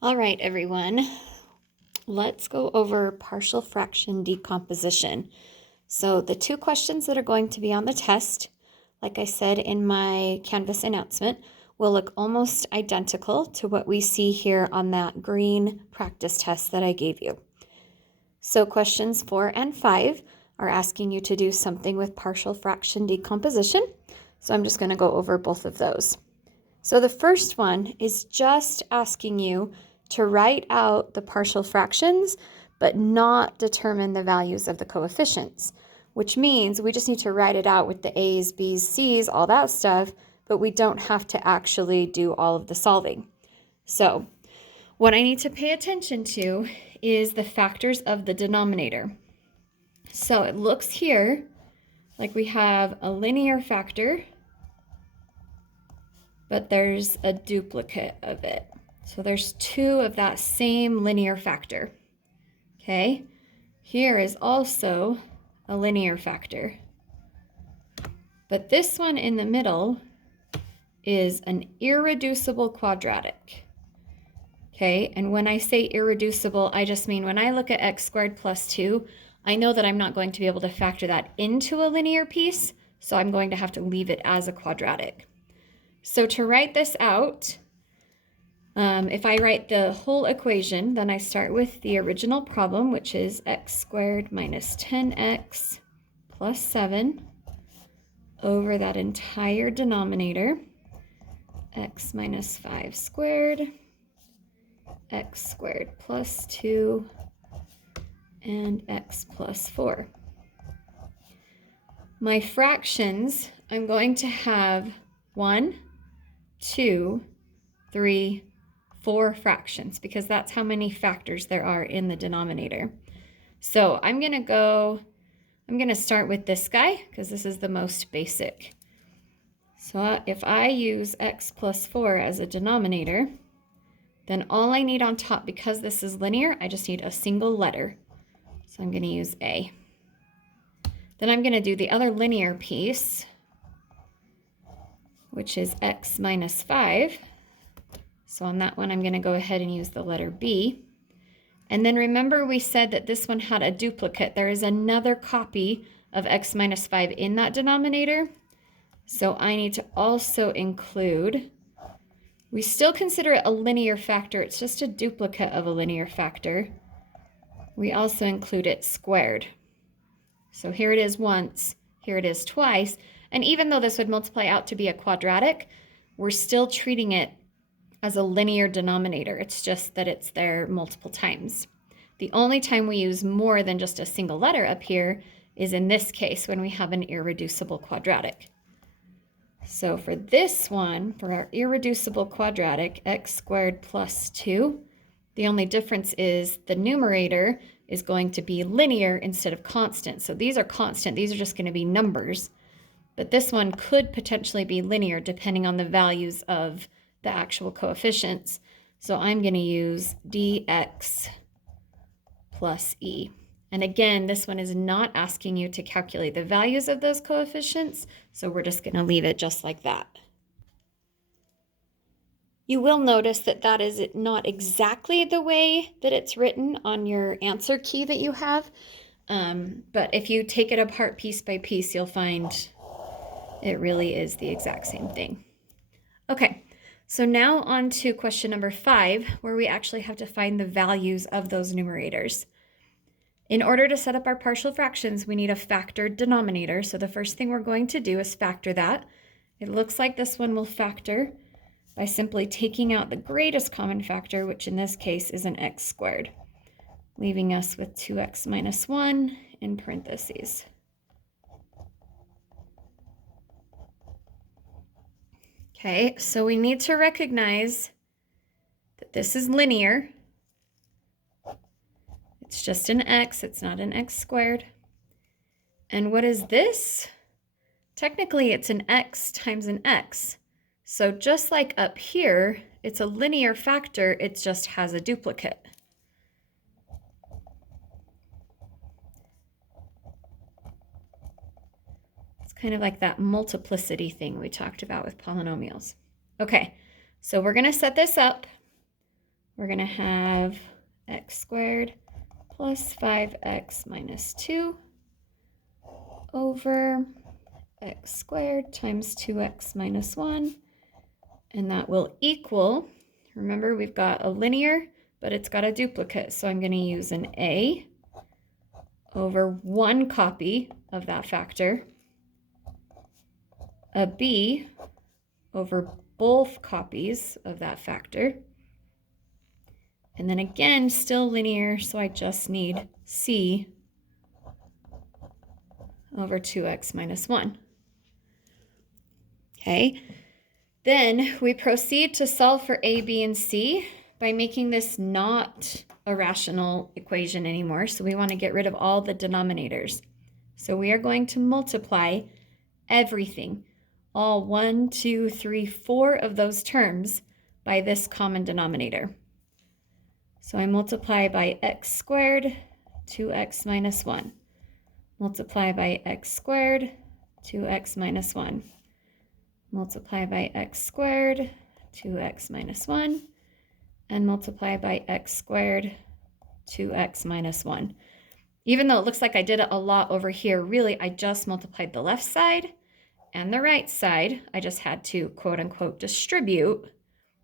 All right, everyone, let's go over partial fraction decomposition. So the two questions that are going to be on the test, like I said in my Canvas announcement, will look almost identical to what we see here on that green practice test that I gave you. So questions 4 and 5 are asking you to do something with partial fraction decomposition. So I'm just going to go over both of those. So the first one is just asking you to write out the partial fractions, but not determine the values of the coefficients, which means we just need to write it out with the A's, B's, C's, all that stuff, but we don't have to actually do all of the solving. So what I need to pay attention to is the factors of the denominator. So it looks here like we have a linear factor, but there's a duplicate of it. So there's two of that same linear factor. Okay, here is also a linear factor. But this one in the middle is an irreducible quadratic. Okay, and when I say irreducible, I just mean when I look at x squared plus 2, I know that I'm not going to be able to factor that into a linear piece, so I'm going to have to leave it as a quadratic. So to write this out, if I write the whole equation, then I start with the original problem, which is x squared minus 10x plus 7 over that entire denominator, x minus 5 squared, x squared plus 2, and x plus 4. My fractions, I'm going to have 1, 2, 3, 4 fractions, because that's how many factors there are in the denominator. So I'm going to start with this guy because this is the most basic. So if I use x plus 4 as a denominator, then all I need on top, because this is linear, I just need a single letter. So I'm going to use A. Then I'm going to do the other linear piece, which is x minus 5. So on that one, I'm going to go ahead and use the letter B. And then remember we said that this one had a duplicate. There is another copy of x minus 5 in that denominator. So I need to also include, we still consider it a linear factor. It's just a duplicate of a linear factor. We also include it squared. So here it is once, here it is twice. And even though this would multiply out to be a quadratic, we're still treating it as a linear denominator. It's just that it's there multiple times. The only time we use more than just a single letter up here is in this case when we have an irreducible quadratic. So for this one, for our irreducible quadratic, x squared plus 2, the only difference is the numerator is going to be linear instead of constant. So these are constant, these are just going to be numbers. But this one could potentially be linear depending on the values of the actual coefficients. So I'm going to use dx plus e. And again, this one is not asking you to calculate the values of those coefficients, so we're just going to leave it just like that. You will notice that that is not exactly the way that it's written on your answer key that you have, but if you take it apart piece by piece, you'll find it really is the exact same thing. Okay. So now on to question number 5, where we actually have to find the values of those numerators. In order to set up our partial fractions, we need a factored denominator. So the first thing we're going to do is factor that. It looks like this one will factor by simply taking out the greatest common factor, which in this case is an x squared, leaving us with 2x minus 1 in parentheses. Okay, so we need to recognize that this is linear. It's just an x, it's not an x squared. And what is this? Technically, it's an x times an x. So just like up here, it's a linear factor, it just has a duplicate. It's kind of like that multiplicity thing we talked about with polynomials. Okay, so we're going to set this up. we're going to have x squared plus 5x minus 2 over x squared times 2x minus 1. And that will equal, remember we've got a linear, but it's got a duplicate. So I'm going to use an a over one copy of that factor, a b over both copies of that factor, and then again, still linear, so I just need c over 2x minus 1. Okay, then we proceed to solve for a, b, and c by making this not a rational equation anymore. So we want to get rid of all the denominators. So we are going to multiply everything, all 1, 2, 3, 4 of those terms by this common denominator. So I multiply by x squared, 2x minus 1. Multiply by x squared, 2x minus 1. Multiply by x squared, 2x minus 1. And multiply by x squared, 2x minus 1. Even though it looks like I did it a lot over here, really I just multiplied the left side and the right side. I just had to quote unquote distribute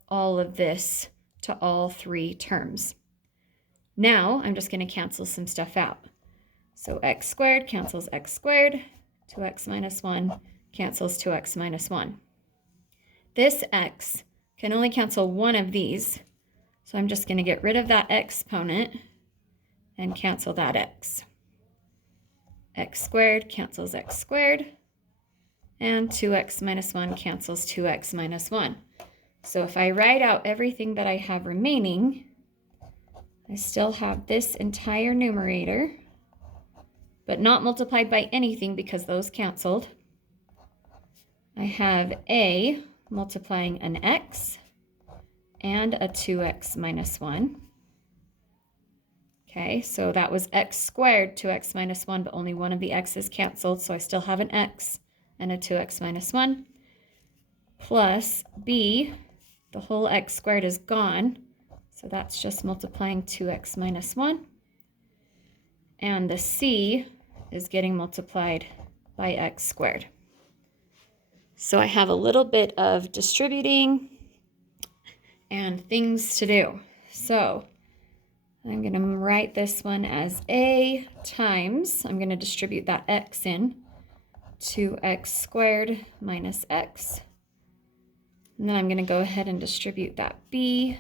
all of this to all three terms. Now I'm just going to cancel some stuff out. So x squared cancels x squared, 2x minus 1 cancels 2x minus 1. This x can only cancel one of these, so I'm just going to get rid of that exponent and cancel that x. X squared cancels x squared, and 2x minus 1 cancels 2x minus 1. So if I write out everything that I have remaining, I still have this entire numerator, but not multiplied by anything because those canceled. I have a multiplying an x and a 2x minus 1. Okay, so that was x squared, 2x minus 1, but only one of the x's canceled, so I still have an x and a 2x minus 1, plus b, the whole x squared is gone, so that's just multiplying 2x minus 1, and the c is getting multiplied by x squared. So I have a little bit of distributing and things to do. So I'm going to write this one as a times, I'm going to distribute that x in, 2x squared minus x. And then I'm going to go ahead and distribute that b.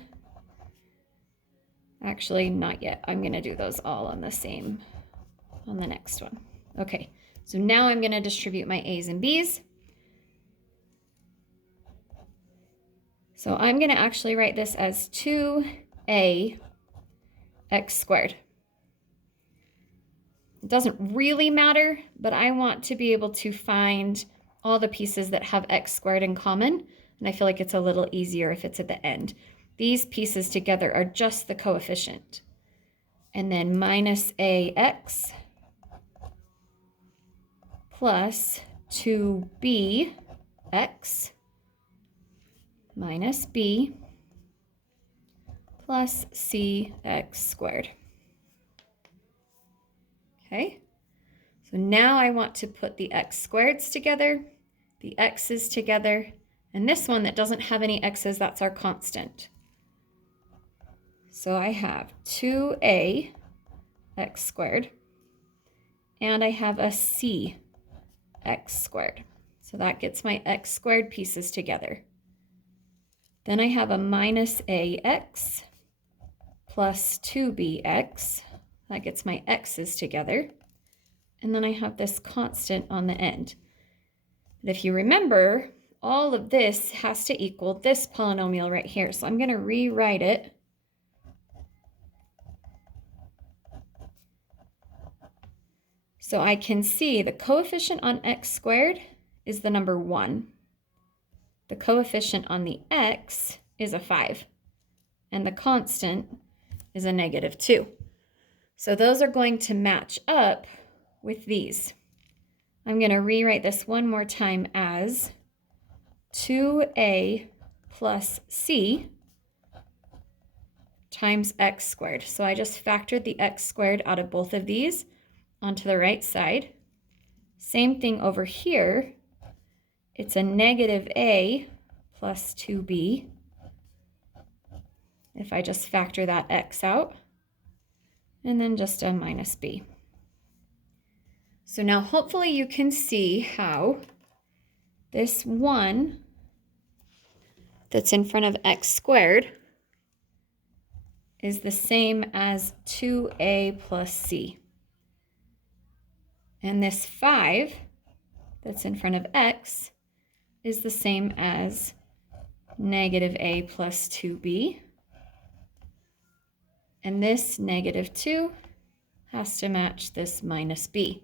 Actually, not yet. I'm going to do those all on the next one. Okay, so now I'm going to distribute my a's and b's. So I'm going to actually write this as 2a x squared. It doesn't really matter, but I want to be able to find all the pieces that have x squared in common, and I feel like it's a little easier if it's at the end. These pieces together are just the coefficient. And then minus ax plus 2bx minus b plus cx squared. Okay, so now I want to put the x squareds together, the x's together, and this one that doesn't have any x's, that's our constant. So I have 2a x squared, and I have a c x squared. So that gets my x squared pieces together. Then I have a minus ax plus 2bx. That gets my x's together. And then I have this constant on the end. But if you remember, all of this has to equal this polynomial right here. So I'm going to rewrite it. So I can see the coefficient on x squared is the number 1. The coefficient on the x is a 5. And the constant is a negative 2. So those are going to match up with these. I'm going to rewrite this one more time as 2a plus c times x squared. So I just factored the x squared out of both of these onto the right side. Same thing over here. It's a negative a plus 2b if I just factor that x out, and then just a minus b. So now hopefully you can see how this 1 that's in front of x squared is the same as 2a plus c. And this 5 that's in front of x is the same as negative a plus 2b. And this negative 2 has to match this minus b.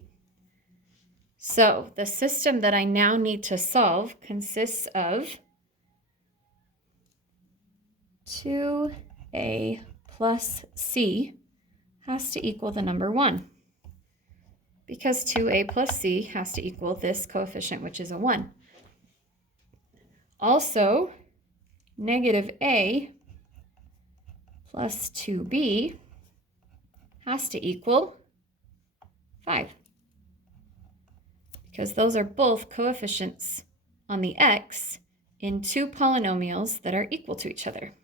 So the system that I now need to solve consists of 2a plus c has to equal the number 1, because 2a plus c has to equal this coefficient, which is a 1. Also, negative a plus 2b has to equal 5, because those are both coefficients on the x in two polynomials that are equal to each other.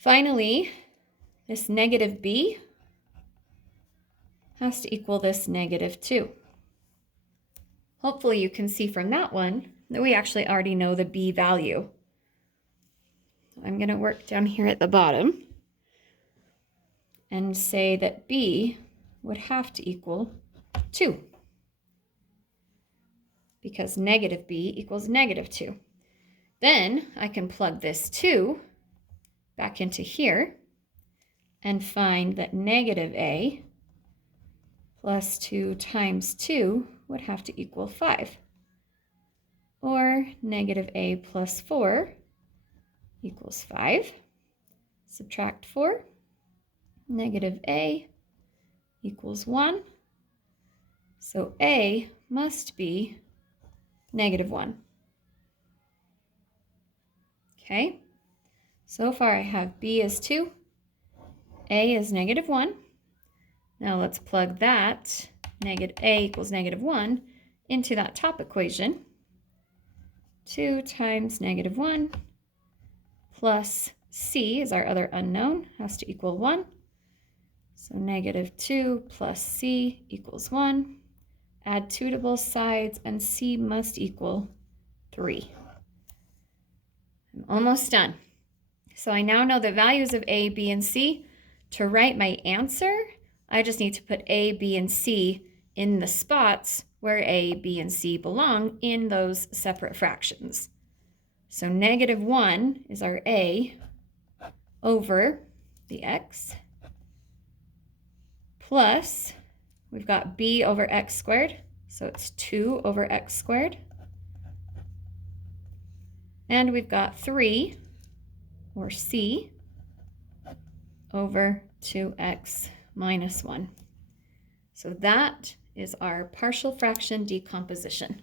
Finally, this negative b has to equal this negative 2. Hopefully you can see from that one that we actually already know the b value. I'm going to work down here at the bottom and say that b would have to equal 2, because negative b equals negative 2. Then I can plug this 2 back into here and find that negative a plus 2 times 2 would have to equal 5. Or negative a plus 4 equals 5. Subtract 4. Negative a equals 1. So a must be negative 1. Okay, so far I have b is 2, a is negative 1. Now let's plug that, a equals negative 1, into that top equation. 2 times negative 1 plus c is our other unknown, has to equal 1. So negative 2 plus c equals 1. Add 2 to both sides, and c must equal 3. I'm almost done. So I now know the values of a, b, and c. To write my answer, I just need to put a, b, and c in the spots where a, b, and c belong in those separate fractions. So negative 1 is our a over the x, plus we've got b over x squared, so it's 2 over x squared. And we've got 3, or c, over 2x minus 1. So that is our partial fraction decomposition.